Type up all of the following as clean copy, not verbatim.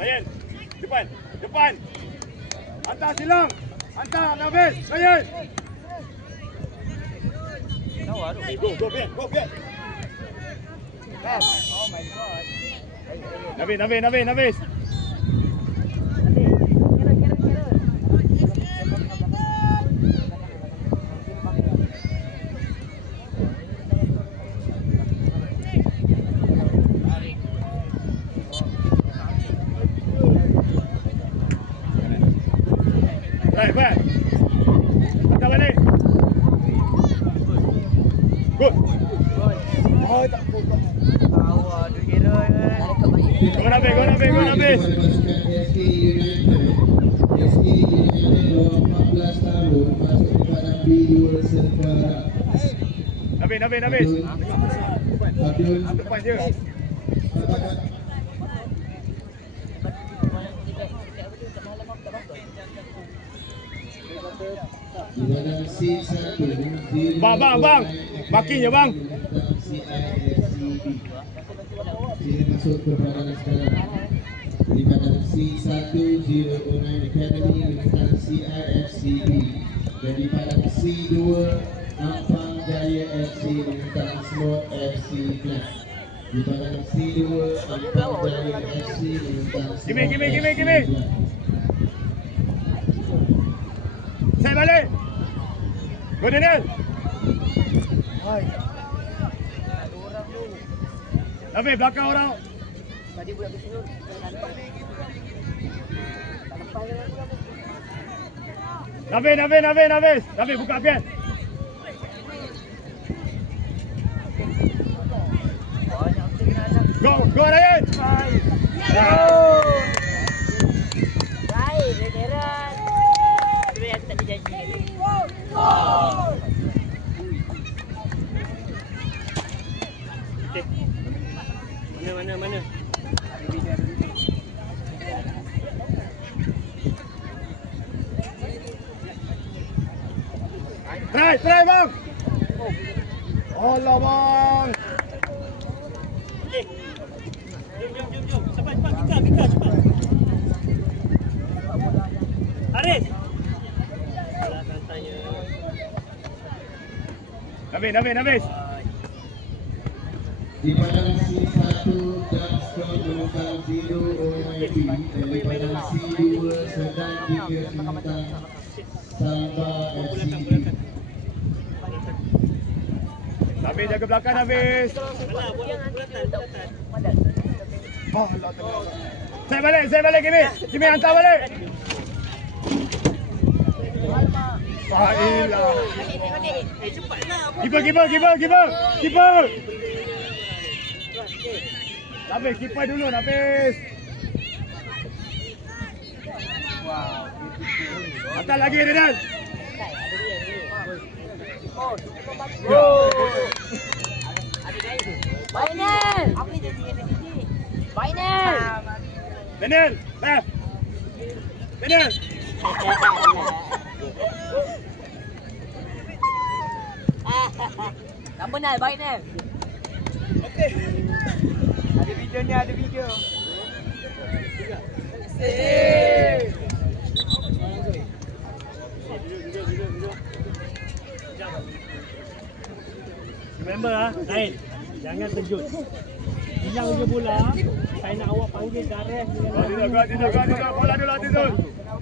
Ryan, depan, depan. Hantar silang. Hantar Nafis, Ryan. Go, Pian. Oh my god. Nafis. Right, back. Hantar balik. Good. Oh, tak good. Awak tu kira kan. Go Nafis. SK United bawah 14 tahun masuk ke padang B2 Serpara. Nafis. Abdul Depan je. di dalam C1 Bang. Makin je bang. CIFCB. Sila masuk ke padang sekarang. Di padang C109 Academy bintang CIFCB. Dan di padang C2 Ampang Jaya FC bintang Slot FC Club. Di padang C2 Ampang Jaya FC bintang Slot Gimme. FC Club. Saya balik. Go Daniel. Nafis belakang orang. Tadi budak kecil. Nafis. Nafis buka Pian. Go Ryan. Baik, veteran. Dia yang tak dijanji. Mana? Try bang. Allah bang. Jom. Cepat. Kita cepat. Haris. Salah santanya. Nafis. Di padang C1 Dumpster menumpang 0OIB dan di padang C2 sedang 3 bintang Samba FCB. Nafis jaga belakang Nafis. Buat Saya balik Kimi hantar balik. Ilah. Cepatlah. Keeper. Nafis, keeper dulu Nafis. Wow. Hantar lagi Renan. Final. Apa ni jadi final. Daniel, left. Daniel. Tak benar, baik ni. Okey. Ada video. Remember Nail, jangan terjun. Hilang je bola, saya nak awak panggil Gareth dengan Tidak. Bola dulu Atizul.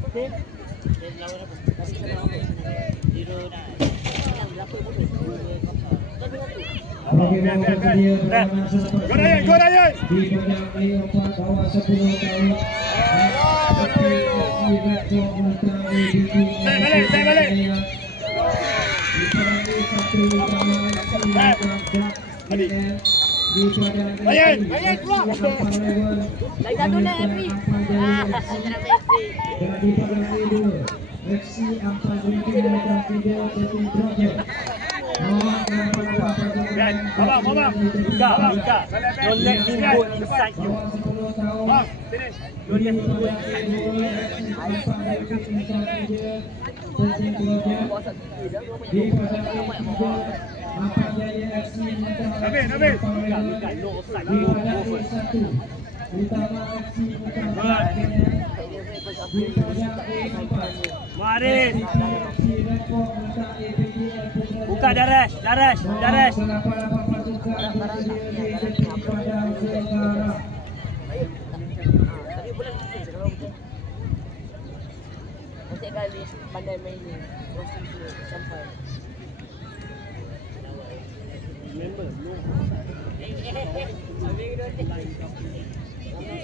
okey. Dan lawan apa? Zero dah. Yang berapa pun. Go Ryan. Di padang A4 bawah 10 tahun. Saya balik. Di padang A1 di padang Ryan keluar. Lagi satu nak Efri. dan di padang A2 FC Ampang United Video Setting Project. Abang. Buka. Don't let him go inside you. Bang, sini. Don't let him go Di padang A3 Ahmad Jaya FC Utama Nabil, FC Nabil. Bukan, no offside. Lima Go dari first. 1. Utama FC Utama akhirnya Bintang A4. Maris. FC Depok Bintang APDL Putra Buka Daresh. Daresh. Daresh. 88 pasukan bersedia diikuti padang sekarang. Tadi bulan nanti kali pandai main ni. Proses sampai. Remember, no.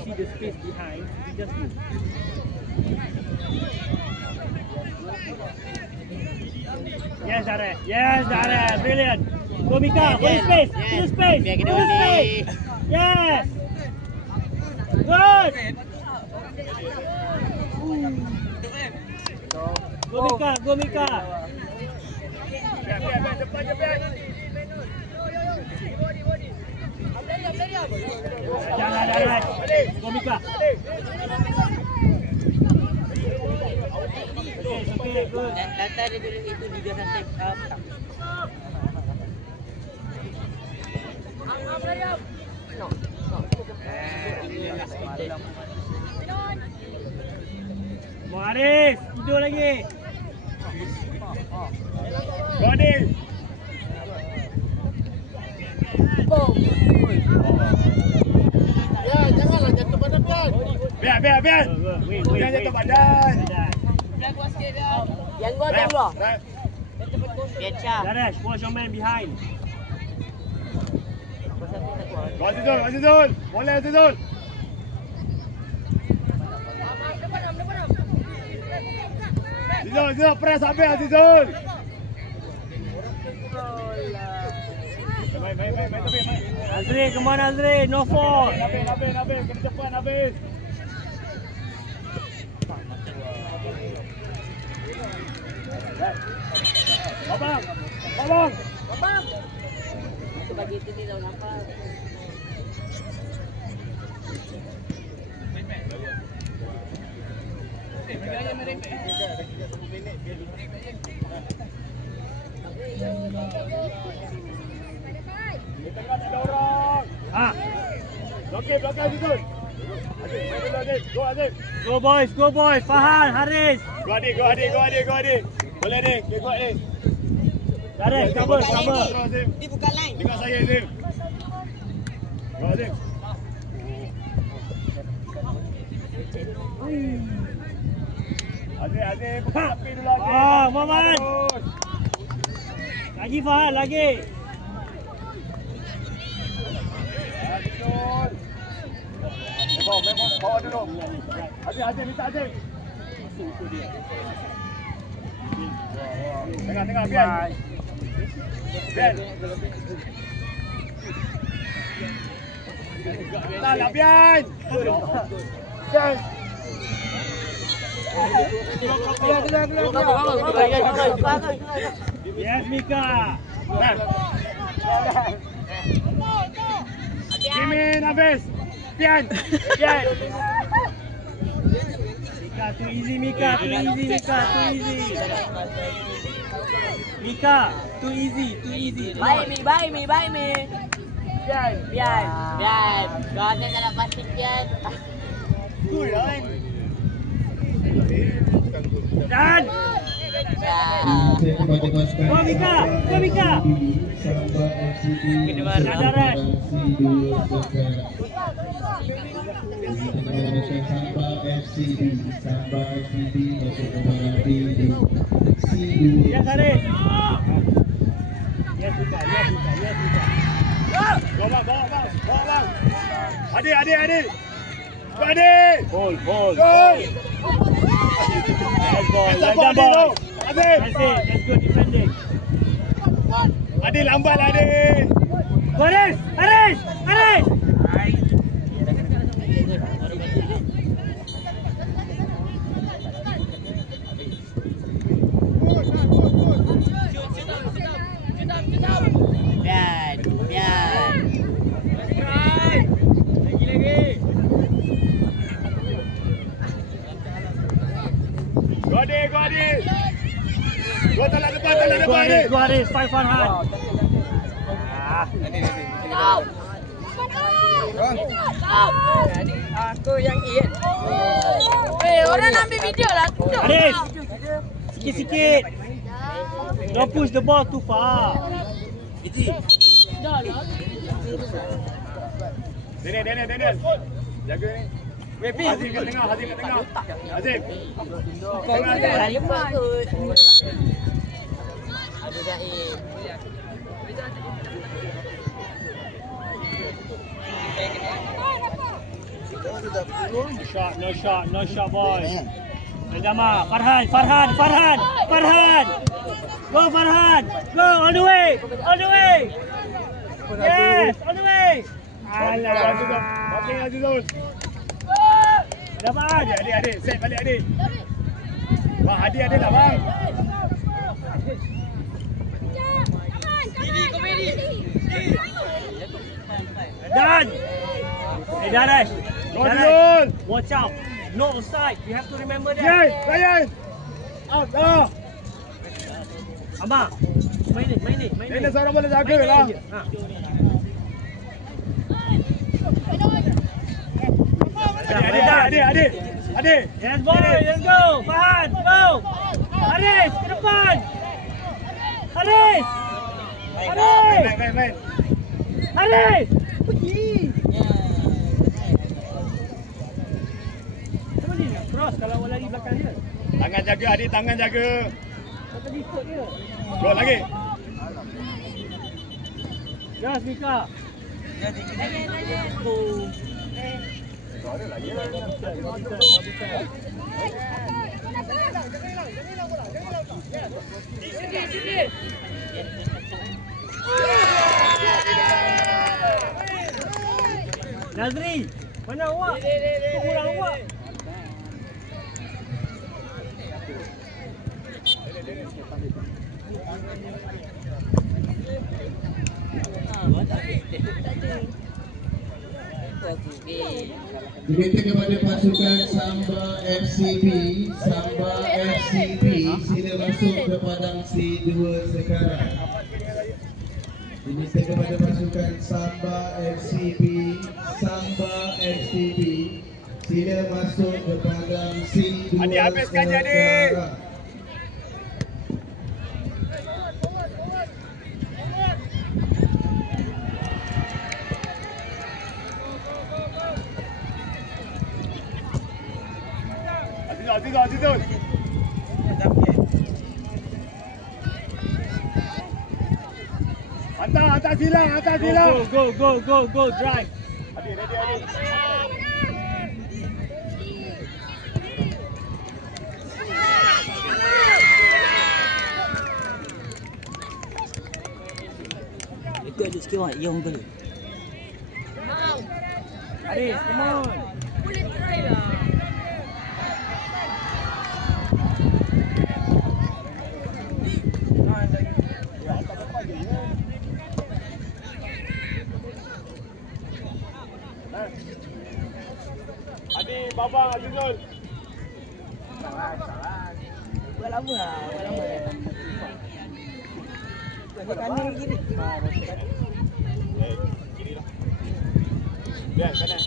See the space behind, you just move. Yes, Daresh. Yes, Daresh. Brilliant. Go Mika. Go to space. To the space. To the space. Yes. Good. Go Mika. Go Mika. Biar, biar, biar. Depan je, biar. Jangan Daresh. Go Mika. Okay, good. Data dia dulu itu juga sampai petang. No. Maris, tidur lagi. Godi. Ya, janganlah jatuh pada pian. Biar, biar, biar. Wait. Jangan jatuh badan. Yang gua tahu lah. Ref. Biasa. Daresh, watch your man behind. Go Azizul, Azizul. Boleh Azizul. Azizul, Azizul. Press habis Azizul. Baik, baik, baik, baik, baik. Azri, come on Azri, no fall. Nabil, Nabil, Nabil. Kena cepat Nabil. Babang, babang. Abang. Itu bagi itu ni tahu nampak. Di tengah tak ada orang. Ah, Blokir, blokir Azizul. Aziz, main dulu Aziz. Go Aziz. go boys, Fahan, Haris. Go Adik, go Adik, go Adik, go Adik. Boleh Adik, kita kuat Adik. Daresh, cover. Terus Azim. Dia bukan line. Dekat saya Azim. Go Azim. Azim, Azim. Api dulu Azim. Ah, Muhammad. Terus. Lagi Fahan, lagi. Azizul. Memang, bawa dulu. Azim, minta Azim. Tengah, biar. Biar. Tak lah, biar. Biar. Yes, Mika. Jimin, habis. Biar. Mika, too easy, Mika, too easy. Mika, too easy. Baik mi. Biar. Kau ada tak nak pasti pian. Dan. Go Mika. Samba FCD Daresh. Samba FCD masuk ke dalam pintu C2. Yes, Haris. Yes, Mika. Bawa bang. Adik. Hold. Gol. Nice ball. That's Well done, boy. Azim. That's it. That's good defending. Adik lambat lah Adik. Go Haris. Biar. Go Adik. Go tak nak depan Adik. Go Haris. Fight Farhan. Aku yang in. Orang ambil video lah. Aris, sikit-sikit. Don't push the ball too far. Daniel. Jaga ni. Hazim kat tengah. Hazim. Ada Zaid. No shot, boy. Aldama, Farhan. Go, Farhan. Go, all the way. Yes, all the way. Okey, Azizul. Dapat. Adik. Set balik adik. Bang, adik lah bang. Dan. Daresh. Azizul. Watch out. No offside. You have to remember that. Ryan. Out dah. Abang, main ni. Dia seorang boleh jaga lah. Ha. Adik. Yes, boy. Let's go. Farhan, go. Haris, ke depan. Haris. Main. Haris. Pergi. Macam mana nak cross kalau orang lari belakang dia? Tangan jaga adik, tangan jaga. Kau tadi ikut dia. Gol lagi. Gas, Mika. Oh. Nazri, mana awak? Kurang awak. Diberikan kepada pasukan Samba FCB. Sila masuk ke padang C2 sekarang. Diberikan kepada pasukan Samba FCB. Sila masuk ke padang C2 Adik, habiskan je, adik. sekarang. Azizul. Hantar silang. Go, drive. Adik. Ikut je sikit mak, yang boleh. Haris, come on. Adik, Baba, Azizul. Buat lama lah. Kanan kiri. Kiri lah. Biar kanan.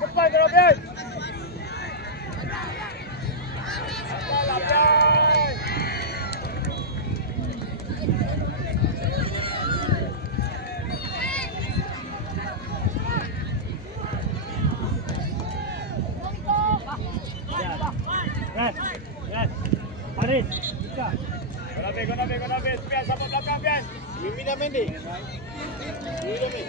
Cepat ke Robian. Yes. Haris, Mika. Kau nak habis. Biar sama belakang, Bian. Mimi dah main, Dik. Mimi dah main.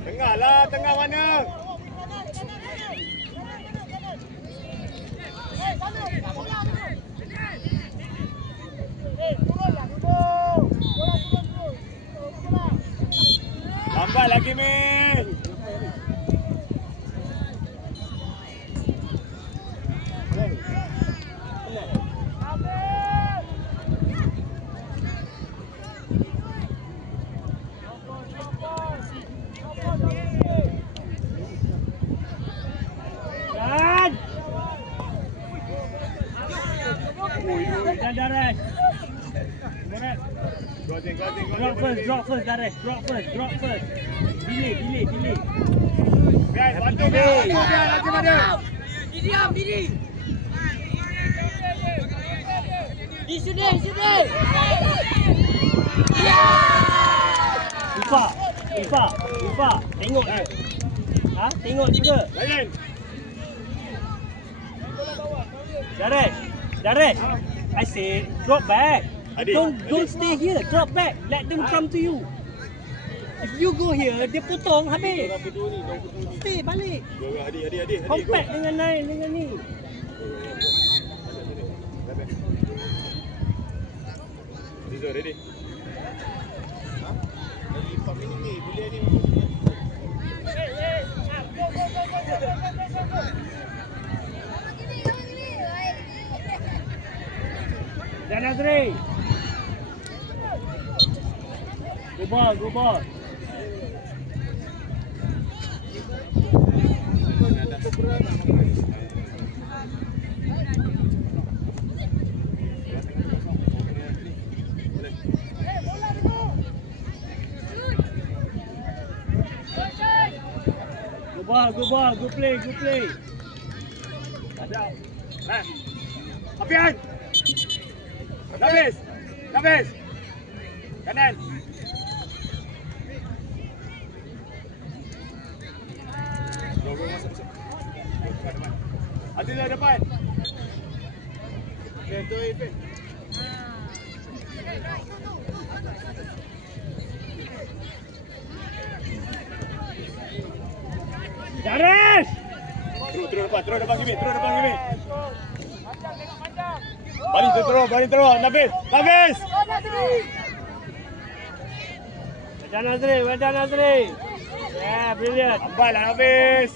Tengah lah, tengah mana? Lambat lagi, Min. Darah. Drop first, Darah. Drop first. Delay. Biar, bantu biar. Nanti mana? Diri. Di sini. Lupa. Tengok. Tengok juga. Lain. Darah. I say drop back. Adik. Don't stay here. Drop back. Let them come to you. If you go here, dia potong habis. Stay balik. Adik. Compact dengan ni. Ready. Lagi 4 minit ni, boleh ni. Dan Azri. Go ball. Good play. Ada. Apian. Nafis. Kanan. Go masuk. Hati dah depan. Tu Ipin. Darah. Terus depan Kimi. Balik terus. Nafis. Well done, Azri. Yeah, brilliant. Lambat lah Nafis.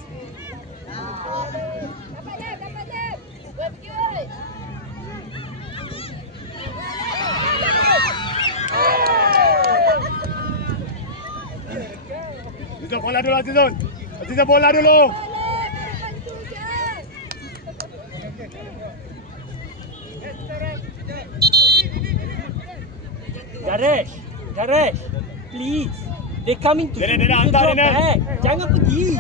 Azizun bola dulu Azizun bola dulu. Darah, please. They coming to you. Dia hantar dia. Jangan pergi.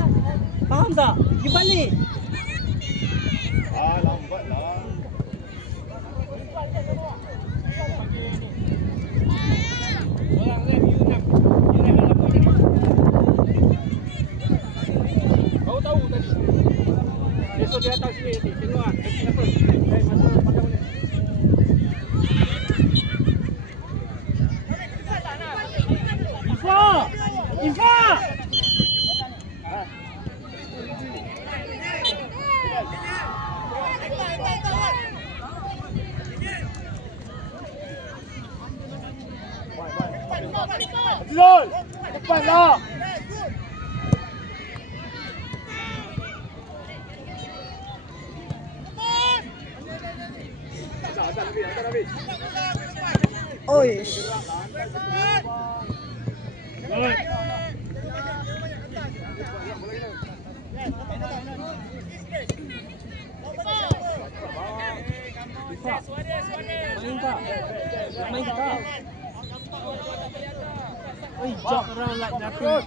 Faham tak? Pergi balik. Lambat lah. Kau tahu tadi. Besok dia datang sini nanti. Tengok lah. Kenapa? Masuk padang ni. Ifa! Azizun, cepatlah. Habis. Oish. Good. Main tak? Jog around like nothing.